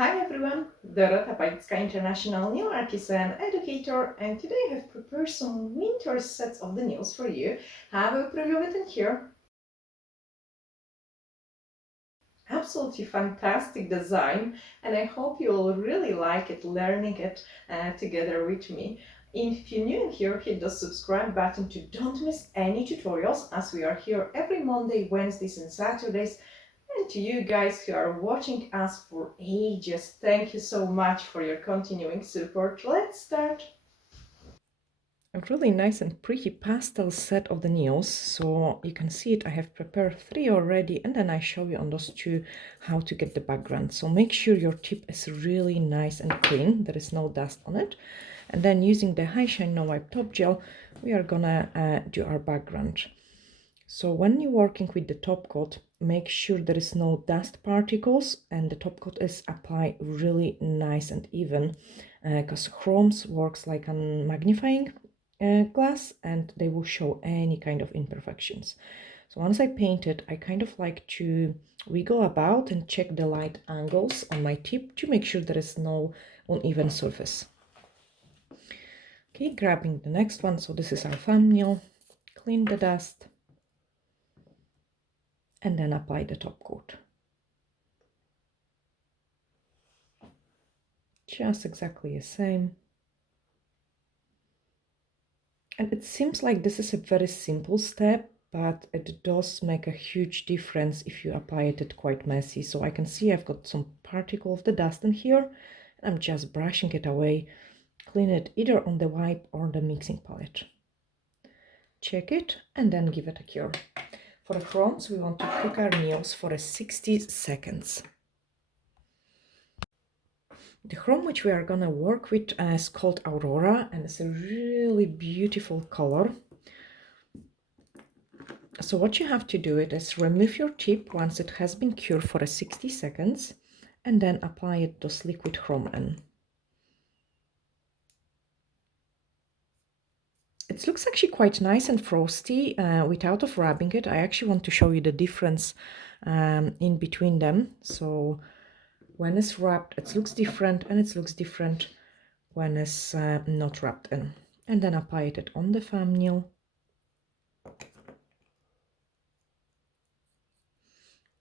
Hi everyone, Dorota International Nail Artist and Educator, and today I have prepared some winter sets of the nails for you. Have a preview of it in here. Absolutely fantastic design, and I hope you will really like it learning it together with me. If you're new in here, hit the subscribe button to don't miss any tutorials, as we are here every Monday, Wednesdays and Saturdays. And to you guys who are watching us for ages, thank you so much for your continuing support. Let's start. A really nice and pretty pastel set of the nails. So you can see it, I have prepared 3 already, and then I show you on those 2 how to get the background. So make sure your tip is really nice and clean, there is no dust on it. And then using the High Shine No Wipe Top Gel, we are gonna do our background. So when you're working with the top coat, make sure there is no dust particles and the top coat is applied really nice and even, because chromes works like a magnifying glass and they will show any kind of imperfections. So once I paint it, I kind of like to wiggle about and check the light angles on my tip to make sure there is no uneven surface. Okay, grabbing the next one. So this is our thumbnail. Clean the dust and then apply the top coat. Just exactly the same. And it seems like this is a very simple step, but it does make a huge difference if you apply it quite messy. So I can see I've got some particle of the dust in here. I'm just brushing it away. Clean it either on the wipe or the mixing palette. Check it and then give it a cure. For the chromes, we want to cook our nails for 60 seconds. The chrome which we are gonna work with is called Aurora, and it's a really beautiful color. So what you have to do is remove your tip once it has been cured for 60 seconds and then apply it this liquid chrome in. It looks actually quite nice and frosty without of rubbing it. I actually want to show you the difference in between them. So when it's wrapped, it looks different, and it looks different when it's not wrapped in. And then apply it on the thumbnail.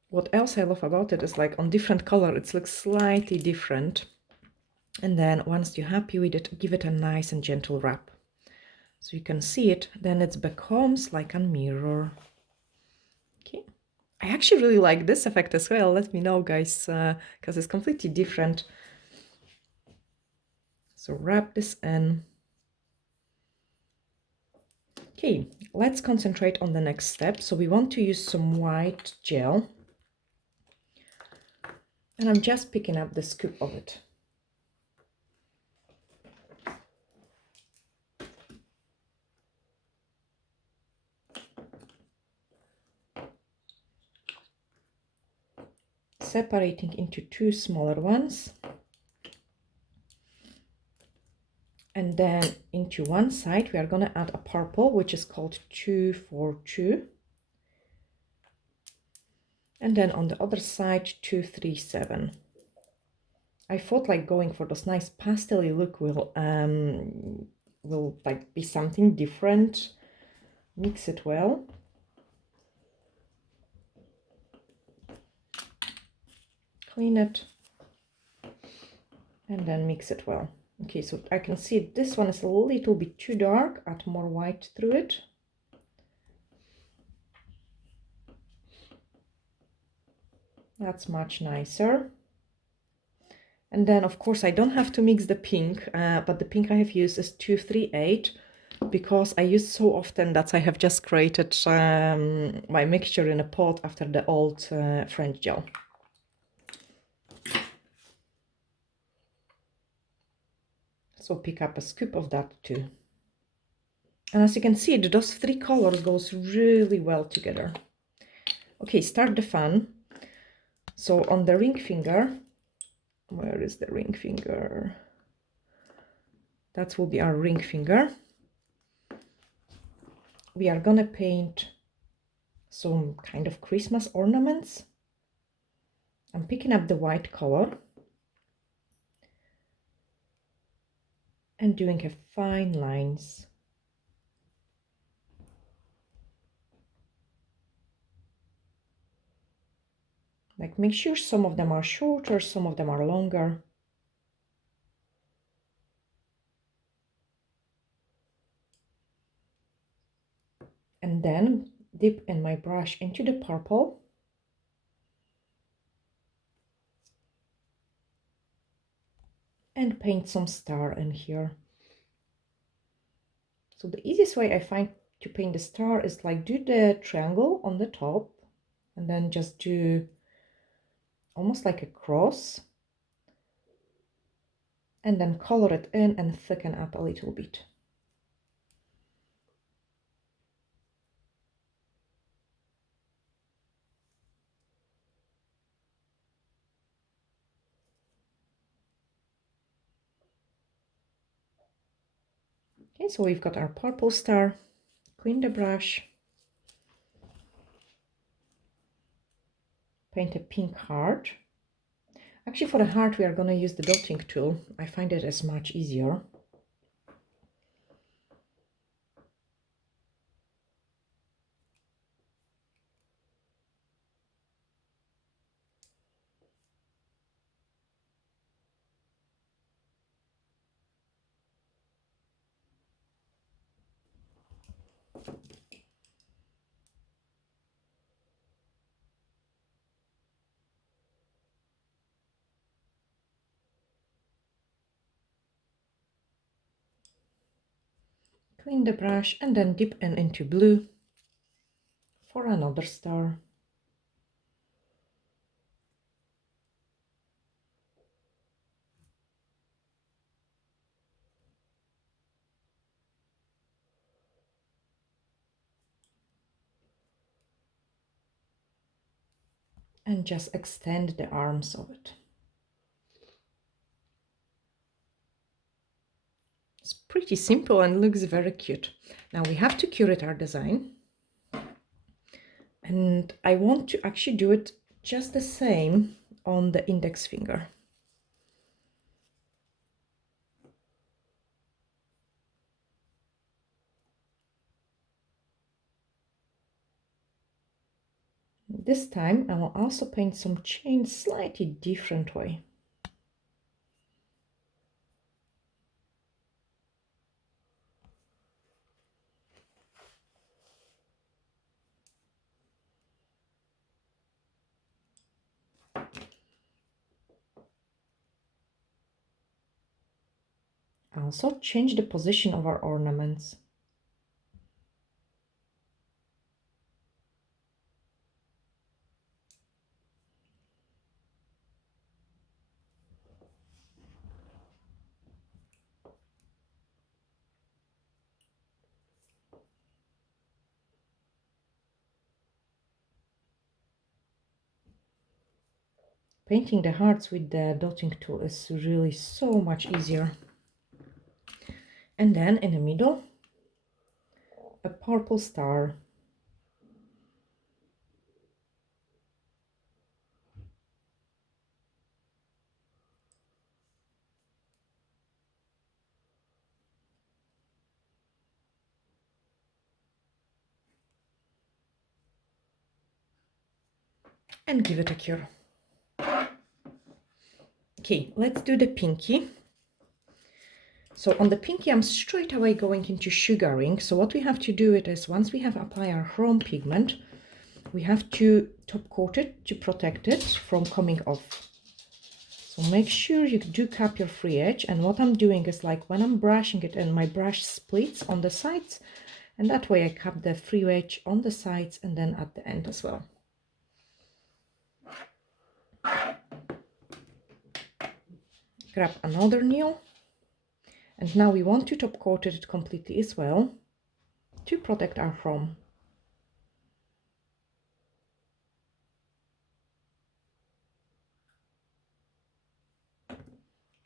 What else I love about it is like on different color, it looks slightly different. And then once you're happy with it, give it a nice and gentle wrap. So you can see it, then it becomes like a mirror. Okay. I actually really like this effect as well. Let me know, guys, because it's completely different. So wrap this in. Okay, let's concentrate on the next step. So we want to use some white gel. And I'm just picking up the scoop of it. Separating into 2 smaller ones. And then into one side, we are going to add a purple, which is called 242. And then on the other side, 237. I thought like going for this nice pastel-y look will like be something different. Mix it well. Clean it. And then mix it well. Okay, so I can see this one is a little bit too dark. Add more white through it. That's much nicer. And then, of course, I don't have to mix the pink, but the pink I have used is 238 because I use so often that I have just created my mixture in a pot after the old French gel. So pick up a scoop of that too. And as you can see, those 3 colors goes really well together. Okay, start the fan. So on the ring finger, where is the ring finger? That will be our ring finger. We are gonna paint some kind of Christmas ornaments. I'm picking up the white color. and doing a fine lines. Like make sure some of them are shorter, some of them are longer. And then dip in my brush into the purple. And paint some star in here. So the easiest way I find to paint the star is like do the triangle on the top and then just do almost like a cross and then color it in and thicken up a little bit. Okay, so we've got our purple star. Clean the brush. Paint a pink heart. Actually, for the heart, we are going to use the dotting tool. I find it as much easier. Clean the brush and then dip into blue for another star. And just extend the arms of it. It's pretty simple and looks very cute. Now we have to curate our design. And I want to actually do it just the same on the index finger. This time I will also paint some chains slightly different way. Also change the position of our ornaments. Painting the hearts with the dotting tool is really so much easier. And then in the middle, a purple star. And give it a cure. Okay, let's do the pinky. So on the pinky, I'm straight away going into sugaring. So what we have to do is once we have applied our chrome pigment, we have to top coat it to protect it from coming off. So make sure you do cap your free edge. And what I'm doing is like when I'm brushing it and my brush splits on the sides, and that way I cap the free edge on the sides and then at the end as well. Grab another nail. And now we want to top coat it completely as well to protect our chrome.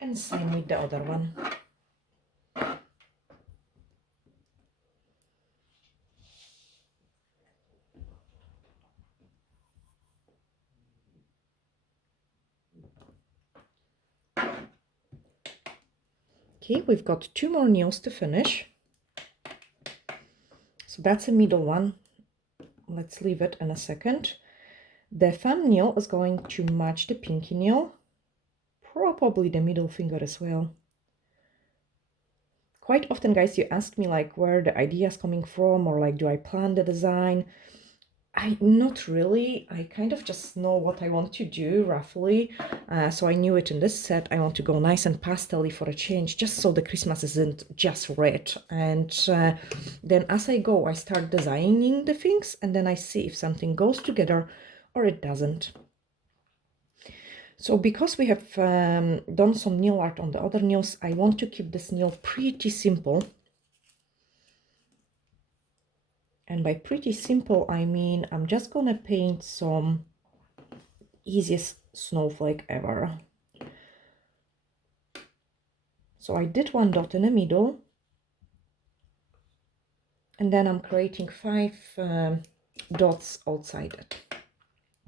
And same with the other one. Okay, we've got 2 more nails to finish. So that's the middle one. Let's leave it in a second. The thumb nail is going to match the pinky nail, probably the middle finger as well. Quite often, guys, you ask me like where the idea is coming from, or like do I plan the design? Not really. I kind of just know what I want to do roughly. So I knew it in this set. I want to go nice and pastel-y for a change, just so the Christmas isn't just red. And then as I go, I start designing the things, and then I see if something goes together or it doesn't. So because we have done some nail art on the other nails, I want to keep this nail pretty simple. And by pretty simple, I mean I'm just gonna paint some easiest snowflake ever. So I did 1 dot in the middle, and then I'm creating 5 dots outside it.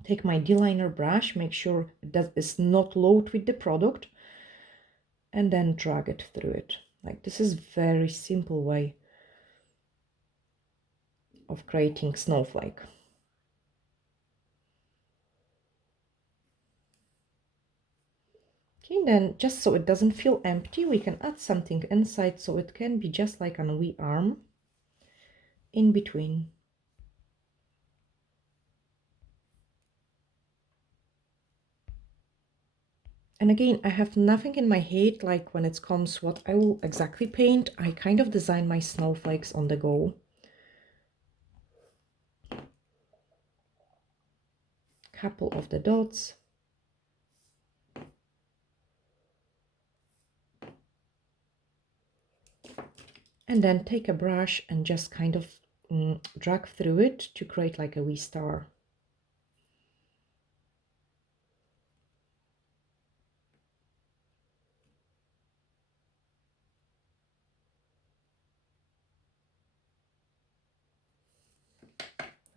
Take my D-liner brush, make sure that it's not loaded with the product, and then drag it through it. Like, this is very simple way of creating snowflake. Okay, then just so it doesn't feel empty, we can add something inside so it can be just like a wee arm in between. And again, I have nothing in my head, like when it comes what I will exactly paint. I kind of design my snowflakes on the go. Couple of the dots. And then take a brush and just kind of drag through it to create like a wee star.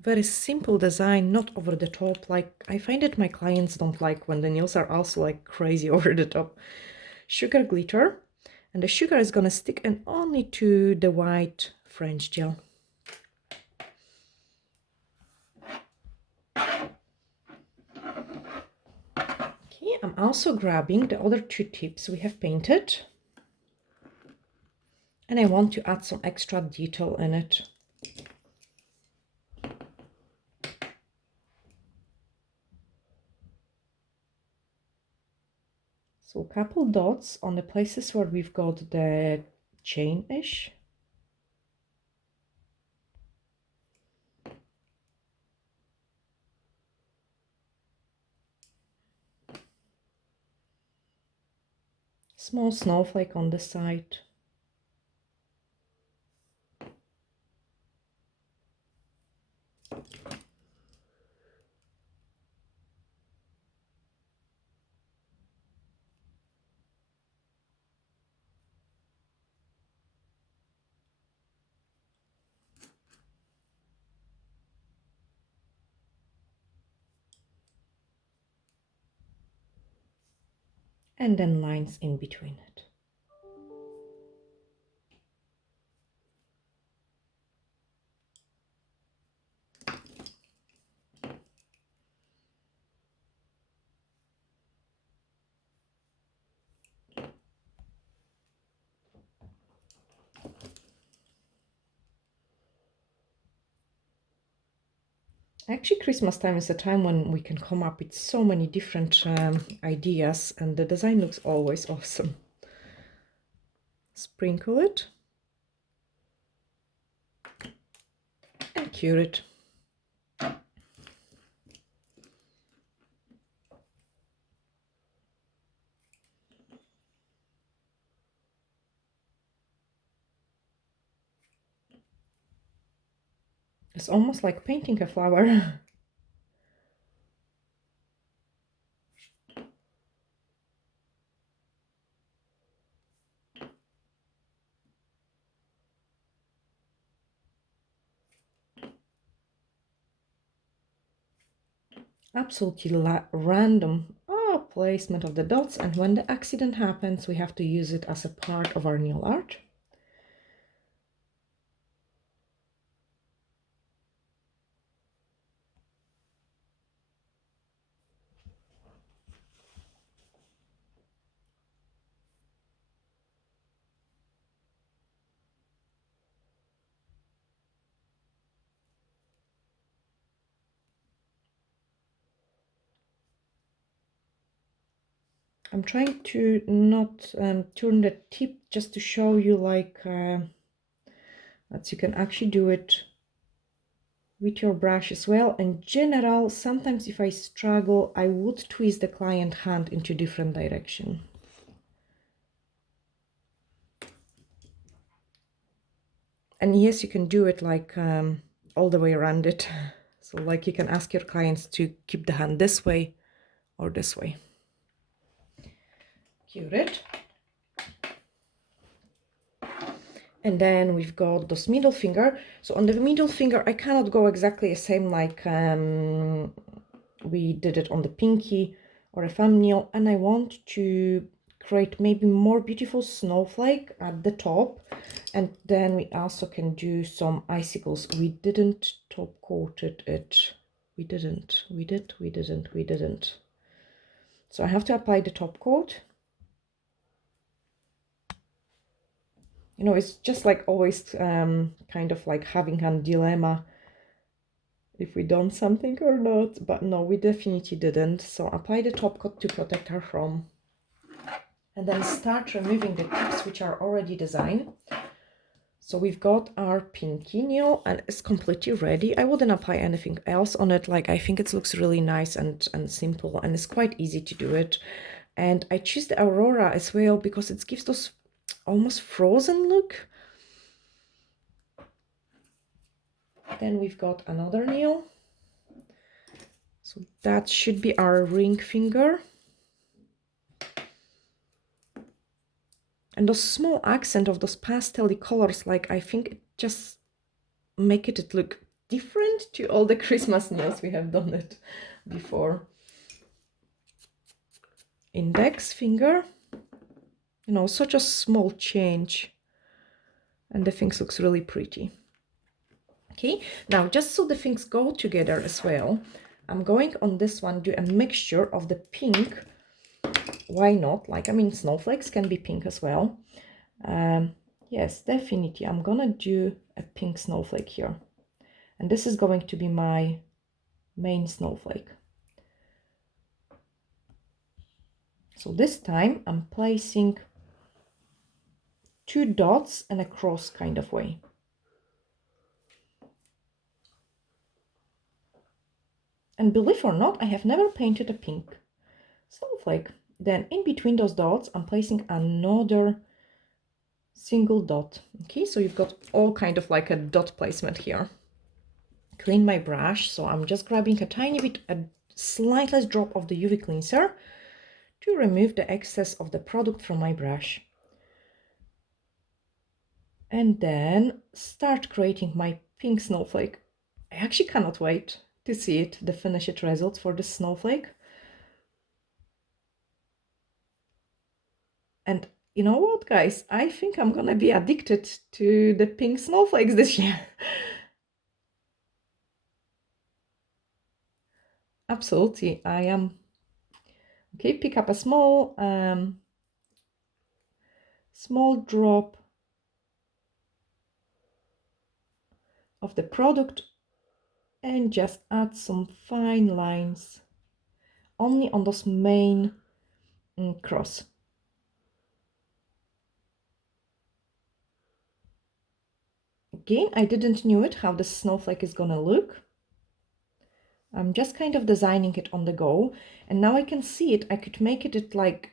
Very simple design, not over the top. Like, I find that my clients don't like when the nails are also like crazy over the top. Sugar glitter, and the sugar is gonna stick in only to the white French gel. Okay, I'm also grabbing the other 2 tips we have painted, and I want to add some extra detail in it. So a couple dots on the places where we've got the chain-ish. Small snowflake on the side. And then lines in between it. Actually, Christmas time is a time when we can come up with so many different ideas, and the design looks always awesome. Sprinkle it and cure it. It's almost like painting a flower. Absolutely random. Oh, placement of the dots, and when the accident happens, we have to use it as a part of our nail art. I'm trying to not turn the tip, just to show you like that you can actually do it with your brush as well. In general, sometimes if I struggle, I would twist the client hand into different direction. And yes, you can do it like all the way around it. So like you can ask your clients to keep the hand this way or this way. Cure it. And then we've got this middle finger. So on the middle finger, I cannot go exactly the same like we did it on the pinky or a thumbnail. And I want to create maybe more beautiful snowflake at the top. And then we also can do some icicles. We didn't top coated it. We didn't. So I have to apply the top coat. You know, it's just like always kind of like having a dilemma if we done something or not, but no, we definitely didn't. So apply the top coat to protect our chrome. And then start removing the tips which are already designed. So we've got our pinky nail and it's completely ready. I wouldn't apply anything else on it. Like I think it looks really nice and simple, and it's quite easy to do it. And I choose the Aurora as well because it gives those almost frozen look. Then we've got another nail. So that should be our ring finger. And those small accent of those pastel colors, like I think it just make it look different to all the Christmas nails we have done it before. Index finger, you know, such a small change, and the things looks really pretty. Okay, now just so the things go together as well, I'm going on this one do a mixture of the pink. Why not? Like, I mean, snowflakes can be pink as well. Yes, definitely I'm gonna do a pink snowflake here, and this is going to be my main snowflake. So this time I'm placing 2 dots and a cross kind of way. And believe or not, I have never painted a pink snowflake. Then in between those dots, I'm placing another single dot. Okay, so you've got all kind of like a dot placement here. Clean my brush, so I'm just grabbing a tiny bit, a slight less drop of the UV cleanser to remove the excess of the product from my brush. And then start creating my pink snowflake. I actually cannot wait to see it, the finished results for this snowflake. And you know what, guys? I think I'm gonna be addicted to the pink snowflakes this year. Absolutely, I am. Okay, pick up a small drop of the product and just add some fine lines only on those main cross. Again, I didn't knew it how the snowflake is gonna look. I'm just kind of designing it on the go, and now I can see it. I could make it like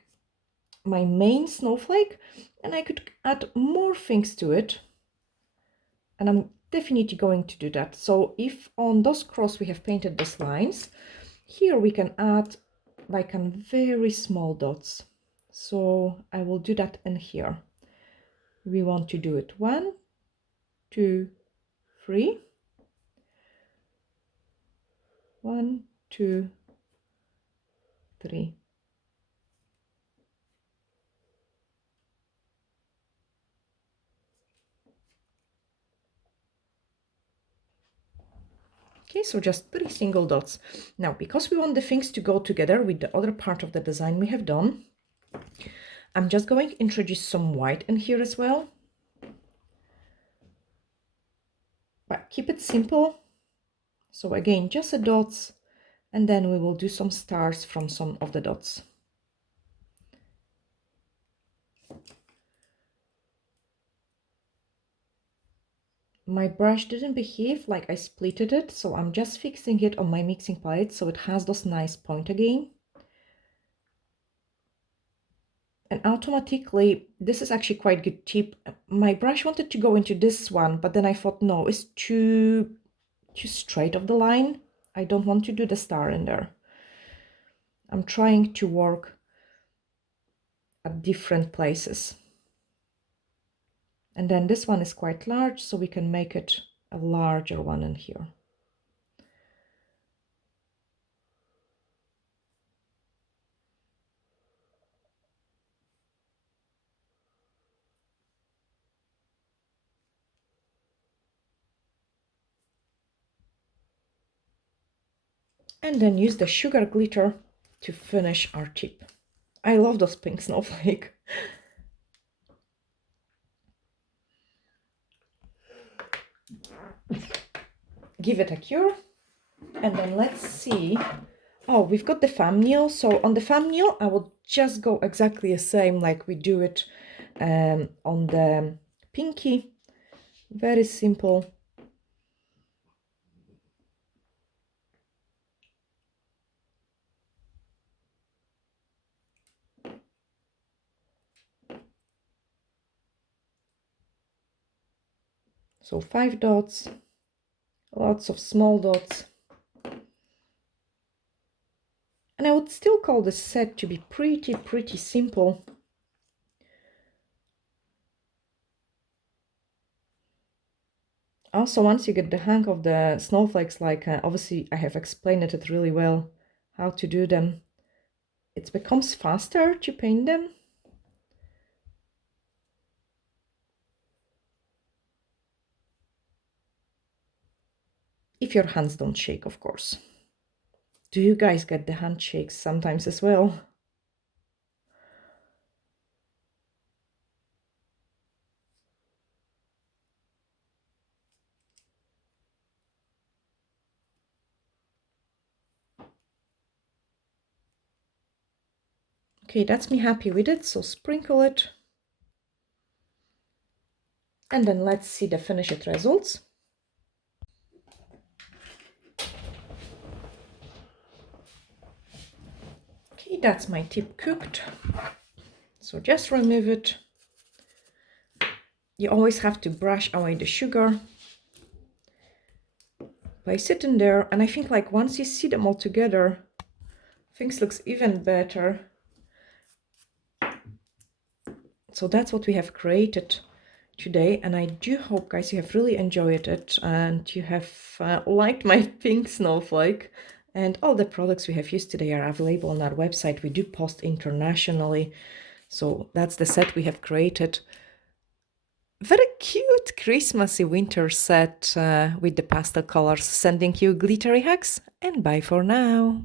my main snowflake, and I could add more things to it, and I'm definitely going to do that. So if on those cross we have painted these lines, here we can add like a very small dots. So I will do that in here. We want to do it 1, 2, 3. 1, 2, 3. Okay, so just 3 single dots. Now, because we want the things to go together with the other part of the design we have done, I'm just going to introduce some white in here as well. But keep it simple. So again, just the dots, and then we will do some stars from some of the dots. My brush didn't behave like I splitted it, so I'm just fixing it on my mixing palette so it has those nice point again. And automatically, this is actually quite good tip. My brush wanted to go into this one, but then I thought, no, it's too straight of the line. I don't want to do the star in there. I'm trying to work at different places. And then this one is quite large, so we can make it a larger one in here. And then use the sugar glitter to finish our tip. I love those pink snowflake. Give it a cure, and then let's see. Oh, we've got the thumbnail. So on the thumbnail, I will just go exactly the same like we do it on the pinky. Very simple. So 5 dots, lots of small dots. And I would still call the set to be pretty simple. Also, once you get the hang of the snowflakes, like obviously I have explained it really well, how to do them, it becomes faster to paint them. If your hands don't shake, of course. Do you guys get the handshakes sometimes as well? Okay, that's me happy with it, so sprinkle it. And then let's see the finished results. Okay, that's my tip cooked. So just remove it. You always have to brush away the sugar. Place it in there, and I think like once you see them all together, things looks even better. So that's what we have created today, and I do hope, guys, you have really enjoyed it and you have liked my pink snowflake. And all the products we have used today are available on our website. We do post internationally, so that's the set we have created. Very cute Christmassy winter set with the pastel colors. Sending you glittery hugs, and bye for now.